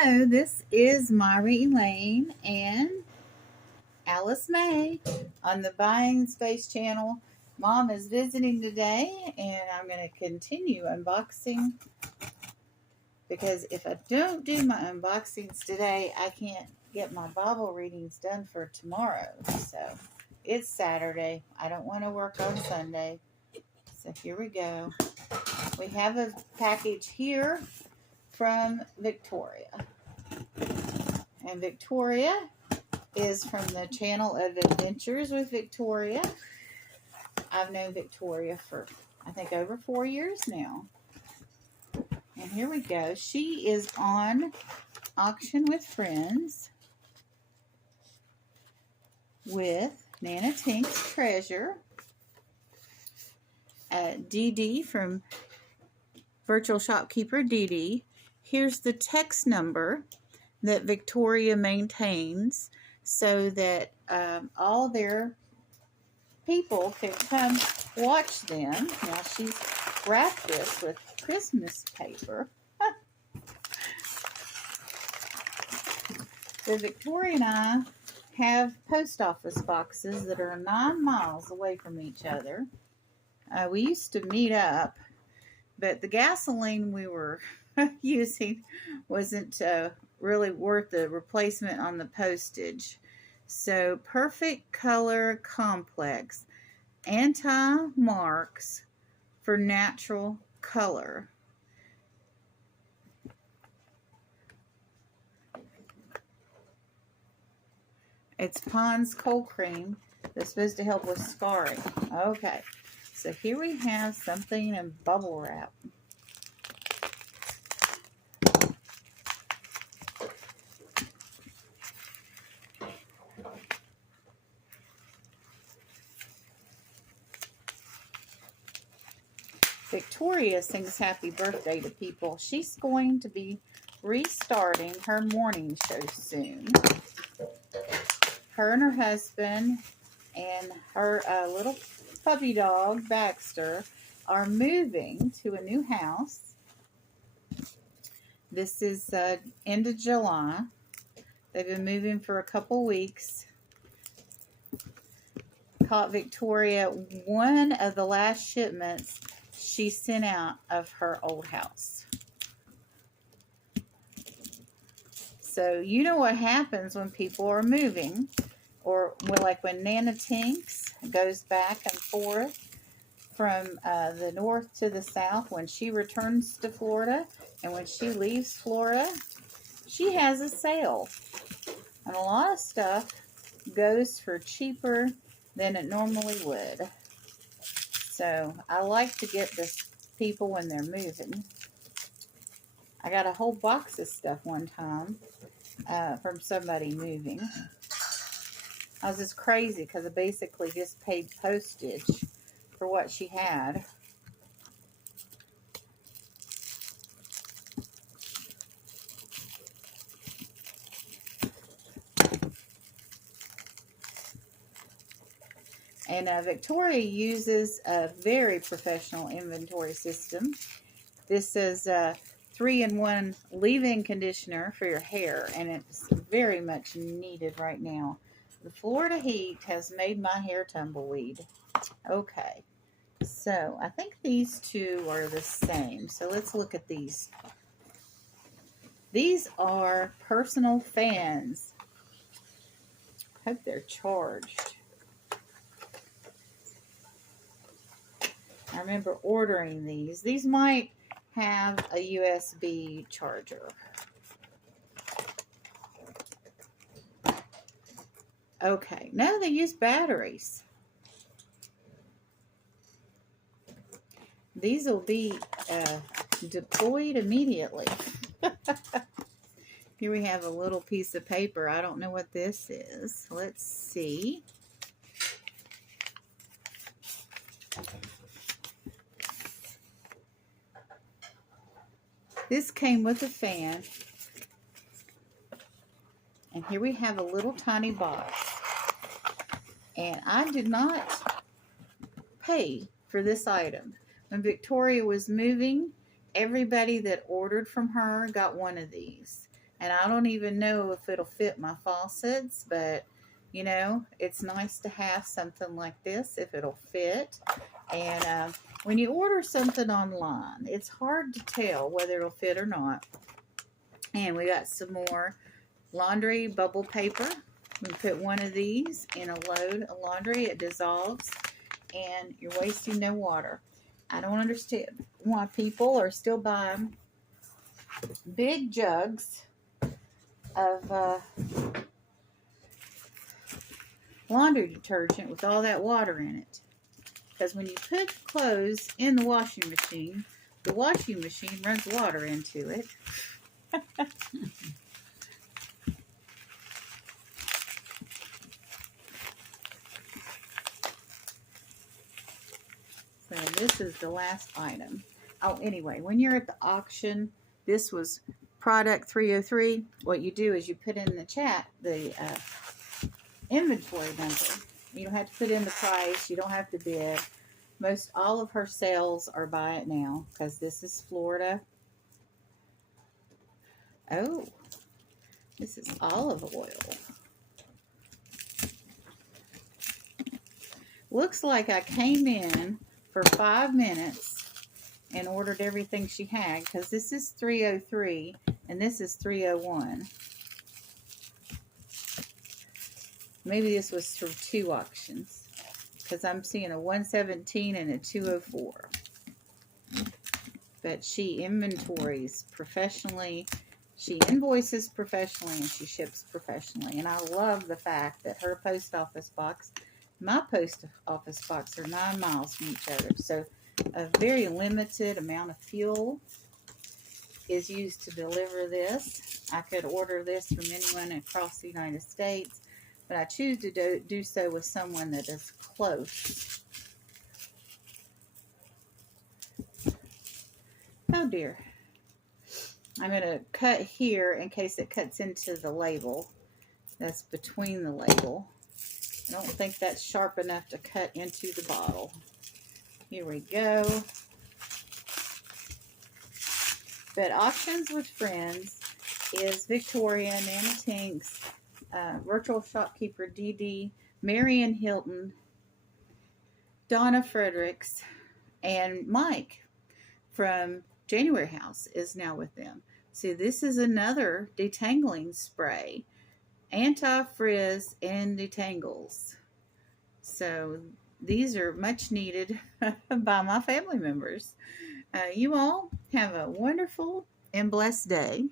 Hello, this is Myra Elaine and Alice May on the Buying Space channel. Mom is visiting today, and I'm going to continue unboxing because if I don't do my unboxings today, I can't get my Bible readings done for tomorrow. So it's Saturday. I don't want to work on Sunday. So here we go. We have a package here from Victoria. And Victoria is from the channel of Adventures with Victoria. I've known Victoria for, I think, over 4 years now. And here we go. She is on Auction with Friends with Nana Tink's Treasure. Dee Dee from Virtual Shopkeeper Dee Dee. Here's the text number that Victoria maintains so that all their people can come watch them. Now she's wrapped this with Christmas paper. So Victoria and I have post office boxes that are 9 miles away from each other. We used to meet up, but the gasoline we were using wasn't really worth the replacement on the postage. So Perfect Color Complex anti-marks for natural color. It's Pond's Cold Cream that's supposed to help with scarring. Okay, so here we have something in bubble wrap. Victoria sings happy birthday to people. She's going to be restarting her morning show soon. Her and her husband and her little puppy dog, Baxter, are moving to a new house. This is end of July. They've been moving for a couple weeks. Caught Victoria one of the last shipments she sent out of her old house. So you know what happens when people are moving, or like when Nana Tinks goes back and forth from the north to the south when she returns to Florida, and when she leaves Florida, she has a sale. And a lot of stuff goes for cheaper than it normally would. So I like to get this people when they're moving. I got a whole box of stuff one time from somebody moving. I was just crazy because I basically just paid postage for what she had. And Victoria uses a very professional inventory system. This is a 3-in-1 leave-in conditioner for your hair, and it's very much needed right now. The Florida heat has made my hair tumbleweed. Okay, so I think these two are the same. So let's look at these. These are personal fans. I hope they're charged. I remember ordering these. These might have a USB charger. Okay, no, they use batteries. These will be deployed immediately. Here we have a little piece of paper. I don't know what this is. Let's see. This came with a fan. And here we have a little tiny box. And I did not pay for this item. When Victoria was moving, everybody that ordered from her got one of these. And I don't even know if it'll fit my faucets, but you know, it's nice to have something like this if it'll fit. And when you order something online, it's hard to tell whether it'll fit or not. And we got some more laundry bubble paper. We put one of these in a load of laundry. It dissolves and you're wasting no water. I don't understand why people are still buying big jugs of laundry detergent with all that water in it. Because when you put clothes in the washing machine runs water into it. So this is the last item. Oh, anyway, when you're at the auction, this was product 303. What you do is you put in the chat the inventory number. You don't have to put in the price. You don't have to bid. Most all of her sales are buy it now because this is Florida. Oh, this is olive oil. Looks like I came in for 5 minutes and ordered everything she had because this is 303 and this is 301. Maybe this was for 2 auctions because I'm seeing a 117 and a 204. But she inventories professionally, she invoices professionally, and she ships professionally. And I love the fact that her post office box, my post office box, are 9 miles from each other. So a very limited amount of fuel is used to deliver this. I could order this from anyone across the United States, but I choose to do so with someone that is close. Oh dear. I'm going to cut here in case it cuts into the label. That's between the label. I don't think that's sharp enough to cut into the bottle. Here we go. But Auctions with Friends is Victoria, Nana Tinks, Virtual Shopkeeper DD, Marion Hilton, Donna Fredericks, and Mike from January House is now with them. See, this is another detangling spray. Anti-frizz and detangles. So these are much needed by my family members. You all have a wonderful and blessed day.